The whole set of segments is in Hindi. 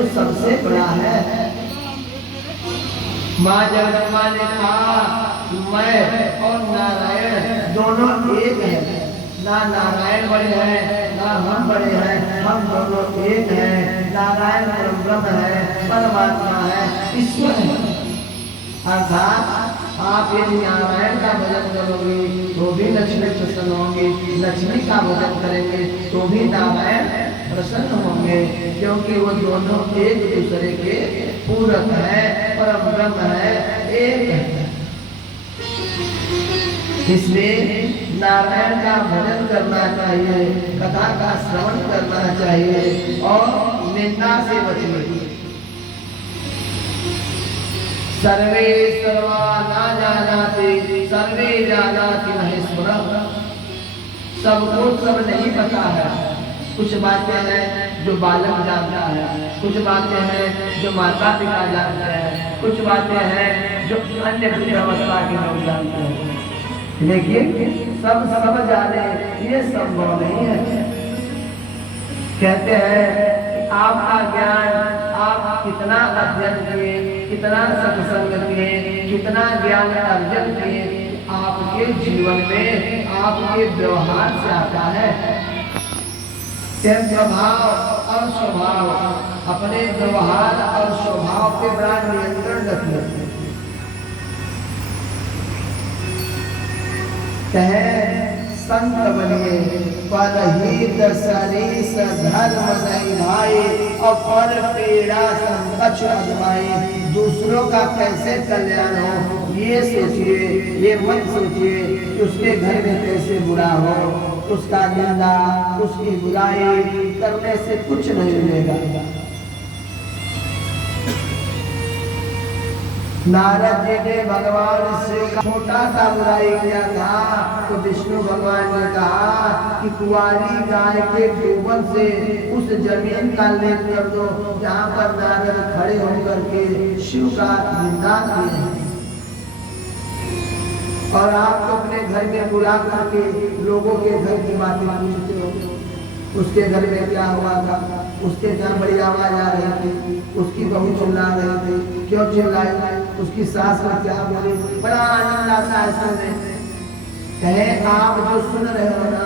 जो सबसे बड़ा है। माँ जगदम्बा ने कहा मैं और नारायण दोनों एक है, ना नारायण बड़े हैं ना हम बड़े हैं, हम दोनों एक हैं। नारायण परब्रह्म है, परमात्मा है, ईश्वर है। अर्थात आप यदि नारायण का भजन करोगे तो भी लक्ष्मी प्रसन्न होंगे, लक्ष्मी का भजन करेंगे तो भी नारायण प्रसन्न होंगे, क्योंकि वो दोनों एक दूसरे के पूरक है, परम ब्रह्म है, एक है। इसलिए नारायण का भजन करना चाहिए, कथा का श्रवण करना चाहिए और निंदा से बचना। सर्वे सर्वा ना जानाति सर्वे जानाति महेश्वरम्। सबको सब नहीं पता है। कुछ बातें हैं जो बालक जानता है, कुछ बातें हैं जो माता पिता जानते हैं, कुछ बातें हैं जो अन्य अवस्था के लोग जानते हैं, लेकिन सब जाने ये संभव नहीं है। कहते हैं कि आपका ज्ञान आप कितना अध्ययन किए, कितना सत्संग किए, कितना ज्ञान अर्जन किए, आपके जीवन में आपके व्यवहार से आता है। स्वभाव और स्वभाव, अपने व्यवहार और स्वभाव पे बड़ा नियंत्रण रखिए। कहे संत बनिए परहित सरीस धर्म नहीं भाई और पर पीड़ा संकट अजमाई। दूसरों का कैसे कल्याण हो ये सोचिए, ये मत सोचिए कि उसके घर में कैसे बुरा हो। उसका निंदा, उसकी बुराई करने से कुछ नहीं मिलेगा। नारद जी ने भगवान से छोटा सा बुराई किया था तो विष्णु भगवान ने कहा कि कुंवारी गाय के गोबर से उस जमीन का लेप कर दो जहाँ पर नारद खड़े होकर के शिव का निंदा किए हैं। और आप तो अपने घर में बुला करके लोगों के घर की बातें पूछते हो। उसके घर में क्या हुआ था, उसके क्या बड़ी आवाज आ रही थी, उसकी बहू चिल्ला रही थी, क्यों चिल्लाई, उसकी सास में क्या बोली, बड़ा आनंद आता है सुनने। कहे आप जो सुन रहे हो ना,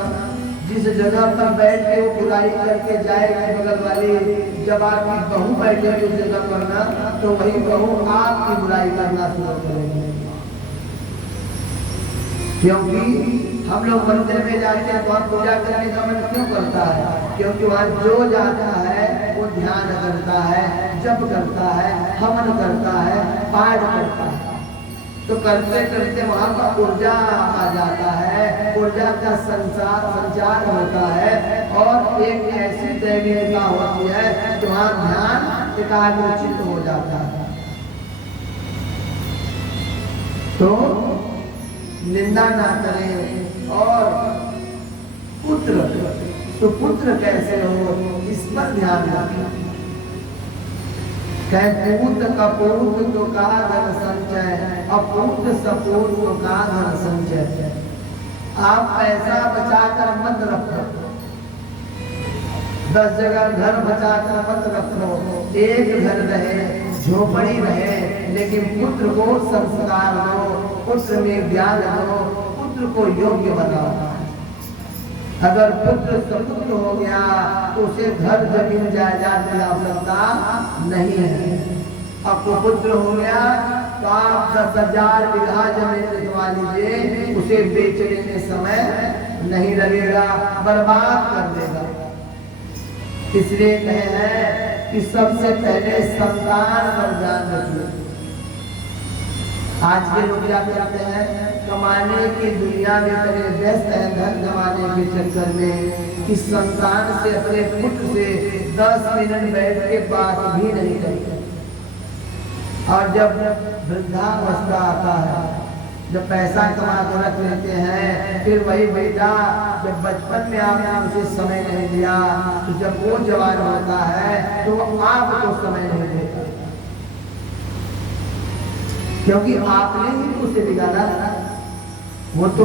जिस जगह पर बैठ के वो बुराई करके जाएगी बगल वाली, जब आपकी बहू बैठेगी उस जगह पर ना, तो वही बहू आपकी बुराई करना शुरू करेगी। क्योंकि हम लोग मंदिर में जाते हैं तो हम पूजा करने का मन क्यों करता है? क्योंकि वहाँ जो जाता है वो ध्यान करता है, जप करता है, हवन करता है, पाठ करता है। तो करते करते वहाँ का ऊर्जा आ जाता है, ऊर्जा का संचार होता है और एक ऐसी दैवीयता होती है कि वहाँ ध्यान एकाग्रचित हो जाता है। तो निंदा ना करें और पुत्र सुपुत्र कैसे हो इस पर ध्यान रखें। पूत कपूत तो का धन संचय, अपूत सपूत तो का धन संचय। आप पैसा बचाकर मत रखो, 10 जगह घर बचाकर मत रखो। एक घर रहे, झोपड़ी रहे, लेकिन पुत्र को संस्कार दो, पुत्र में ज्ञान दो, पुत्र को योग्य बनाओ। अगर पुत्र सपुत्र हो गया तो उसे घर जमीन जायदाद की आवश्यकता नहीं है। अब पुत्र हो गया तो आप 10,000 बीघा जमीन लिखवा लीजिए, उसे बेचने में समय नहीं लगेगा, बर्बाद कर देगा। इसलिए कहे हैं कि सबसे पहले संतान पर ध्यान रखिए। आज के लोग क्या करते हैं, कमाने की दुनिया में इतने व्यस्त है, धन कमाने के चक्कर में कि संतान से, अपने पुत्र से 10 मिनट बैठ के बात भी नहीं करते। और जब वृद्धावस्था आता है, जब पैसा कमा कर रख लेते हैं, फिर वही बेटा जब बचपन में आपने उसे समय नहीं दिया, तो जब वो जवान होता है तो आपको समय नहीं देता, क्योंकि आपने ही उसे बिगाड़ा। वो तो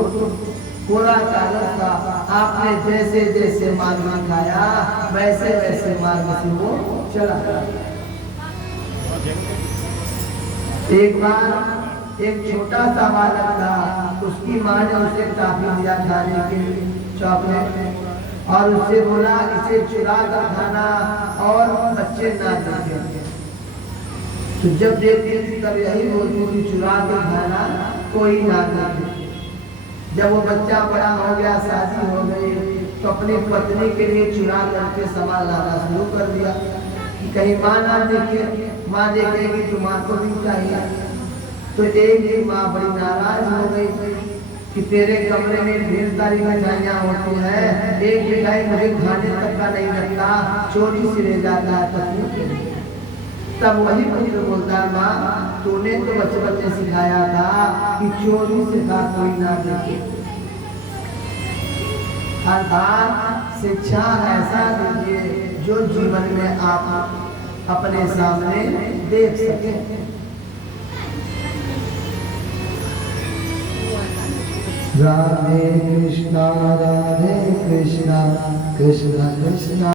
पूरा कागज था, आपने जैसे जैसे मार्ग दिखाया वैसे वैसे मार्ग से वो चला। एक बार एक छोटा सा बालक था, उसकी माँ ने उसे टॉफी दिया खाने के लिए, चॉकलेट, और उससे बोला इसे चुरा कर खाना और बच्चे ना देखें। तो जब देखती थी तब यही बोलती थी चुरा कर खाना, कोई ना देखे। जब वो बच्चा बड़ा हो गया, शादी हो गई, तो अपनी पत्नी के लिए चुरा करके सामान लाना शुरू कर दिया कि कहीं माँ ना देखे, माँ देखेगी तो माँ को भी चाहिए। तो एक दिन माँ बड़ी नाराज हो गई कि तेरे कमरे में ढेर सारी मिठाइयाँ होती हैं, एक मिठाई मुझे खाने तक का नहीं लगता, चोरी से ले जाता है पत्नी के लिए। तब वही पुत्र बोलता है माँ तूने तो बचपन में सिखाया था कि चोरी से खा कोई ना देखे। अर्थात शिक्षा ऐसा दीजिए जो जीवन में आप अपने सामने देख सके। राधे कृष्णा कृष्ण कृष्ण।